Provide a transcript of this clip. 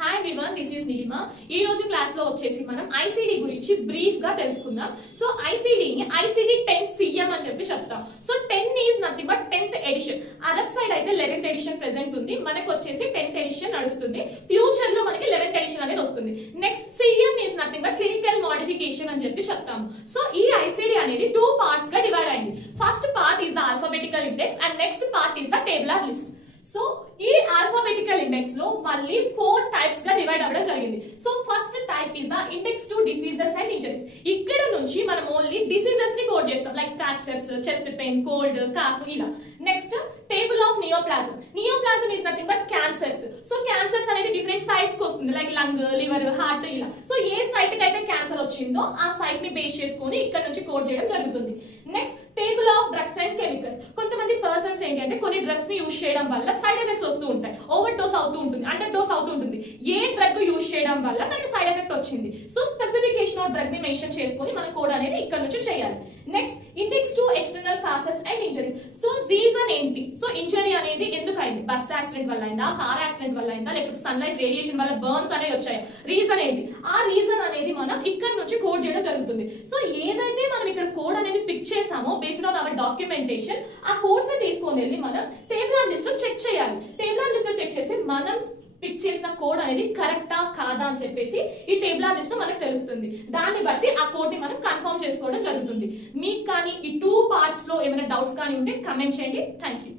Hi everyone, this is Neelima. ఈ రోజు class లో వచ్చేసి మనం ఐసిడి గురించి బ్రీఫ్ గా తెలుసుకుందాం. సో ఐసిడిని ఐసిడి 10 CM అని చెప్పి చెప్తాం. So 10 is nothing but 10th edition. Other side అయితే 11th ఎడిషన్ ప్రెసెంట్ ఉంది, మనకు వచ్చేసి 10th ఎడిషన్ నడుస్తుంది. ఫ్యూచర్ లో మనకి 11th ఎడిషన్ అనేది వస్తుంది. Next CM is nothing but clinical modification అని చెప్పి చెప్తాము. సో ఈ ఐసిడి అనేది 2 పార్ట్స్ గా డివైడ్ అయింది. First part is the alphabetical index and next part is the tabular list. So ఈ ఆల్ఫాబెటికల్ ఇండెక్స్ లో మళ్ళీ 4 టైప్స్ గా డివైడ్ అవ్వడం జరిగింది. So first type is the index to diseases and injuries. ఇక్కడ నుంచి మనం ఓన్లీ డిసీజెస్ ని కోడ్ చేస్తాం, like fractures, chest pain, cold, cough ఇలా. Next table of neoplasm. Neoplasm is nothing but cancers. So cancers అనేది different sites కి వస్తుంది, like lung, liver, heart ఇలా. సో ఏ సైట్ కి అయితే క్యాన్సర్ వచ్చిందో ఆ సైట్ ని బేస్ చేసుకొని ఇక్కడ నుంచి కోడ్ చేయడం జరుగుతుంది. Next table of drugs and chemicals. కొంతమంది పర్సన్స్ ఏంటి అంటే కొన్ని డ్రగ్స్ ని యూజ్ చేయడం వల్ల సైడ్ ఎఫెక్ట్స్ వస్తూ ఉంటాయి, ఓవర్ డోస్ అవుతూ ఉంటుంది, అండర్ డోస్ అవుతూ ఉంటుంది. ఏ డ్రగ్ యూజ్ చేయడం వల్ల మనకి సైడ్ ఎఫెక్ట్ వచ్చింది, సో స్పెసిఫికేషన్ ఆఫ్ డ్రగ్ ని మెన్షన్ చేసుకొని మన కోడ్ అనేది ఇక్కడ నుంచి చేయాలి. Next index to external causes and injuries. So reason ఏంటి, సో ఇంజరీ అనేది ఎందుకు అయింది, బస్ యాక్సిడెంట్ వల్ల అయిందా, కార్ యాక్సిడెంట్ వల్ల అయిందా, లేకపోతే సన్లైట్ రేడియేషన్ వల్ల బర్న్స్ అనేవి వచ్చాయి, రీజన్ ఏంటి, ఆ రీజన్ అనేది మనం ఇక్కడ నుంచి కోడ్ చేయడం జరుగుతుంది. సో ఏదైతే మనం ఇక్కడ కోడ్ అనేది పిక్ చేసామో బేస్డ్ ఆన్ అవర్ డాక్యుమెంటేషన్, ఆ కోడ్స్ ని తీసుకొని వెళ్ళి మనం టేబులర్ లిస్ట్ లో చెక్ చేయాలి. టేబులర్ లిస్ట్ లో చెక్ చేస్తే మనం పిక్ చేసిన కోడ్ అనేది కరెక్టా కాదా అని చెప్పేసి ఈ టేబులర్ లిస్ట్ లో మనకు తెలుస్తుంది. దాన్ని బట్టి ఆ కోడ్ ని మనం కన్ఫర్మ్ చేసుకోవడం జరుగుతుంది. మీకు కానీ ఈ 2 పార్ట్స్ లో ఏమైనా డౌట్స్ కానీ ఉంటే కమెంట్ చేయండి. Thank you.